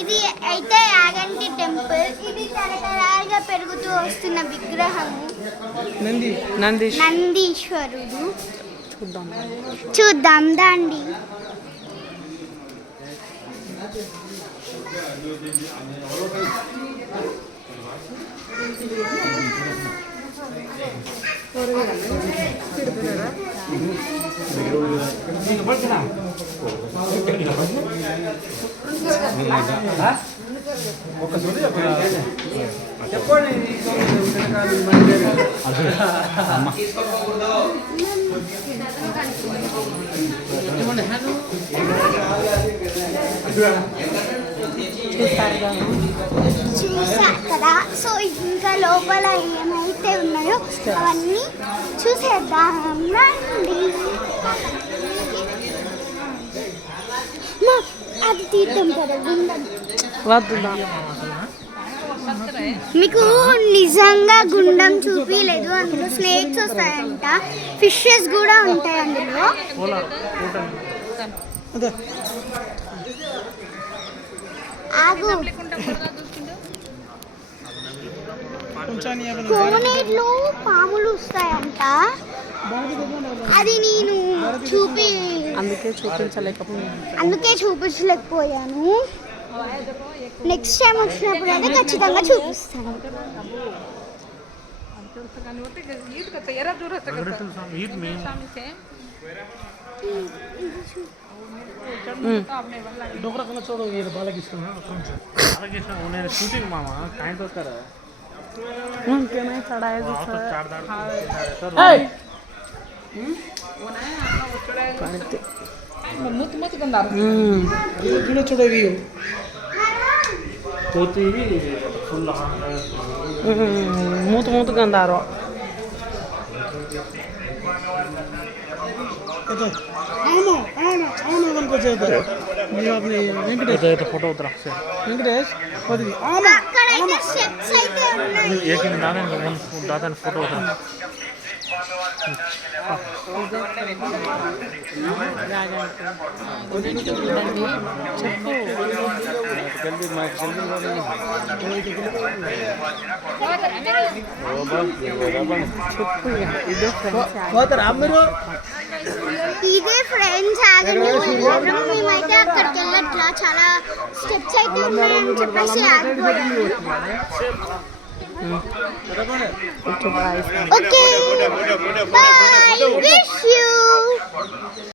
ఇది అయితే యాగంటి టెంపుల్. ఇది తరతరాలుగా పెరుగుతూ వస్తున్న విగ్రహము నందీశ్వరుడు. చూద్దాం దాండి. చెప్పండి. చూసా కదా. సో ఇంకా లోపల ఏమైతే ఉన్నాయో అవన్నీ చూసేద్దాం రండి. అది తీర్థం కదా గుండం. మీకు నిజంగా గుండం చూపించలేదు. అందులో స్నేక్స్ వస్తాయంట, ఫిషెస్ కూడా ఉంటాయి అందులో. కోనేట్లో పాములు వస్తాయంట. అది నేను అందుకే చూపించలేకపోయాను. నెక్స్ట్ టైం వచ్చినప్పుడు అయితే ఖచ్చితంగా చూపిస్తాను. शूटिंग मामा काइन तो कर उनके में चढ़ाए जो सर मुत मुत गंदा किलो छोड़ेगी तोती फुल मुत मुत गंदा रो तो आना आना आना बन को चाहिए ये आपने वेंकटेश तो फोटो उतरा से वेंकटेश पदी आना అక్కడైతే స్టెప్స్ అయితే ఉన్నాయి. एक दिन दादा ने फोटो उतरा ఇదే ఫ్రెండ్స్ ఆగండి. మేమైతే అక్కడికి వెళ్ళట్లా, చాలా స్టెప్స్ అయితే ఉన్నాయని చెప్పేసి ఆగిపోయాము. Okay bye, wish you.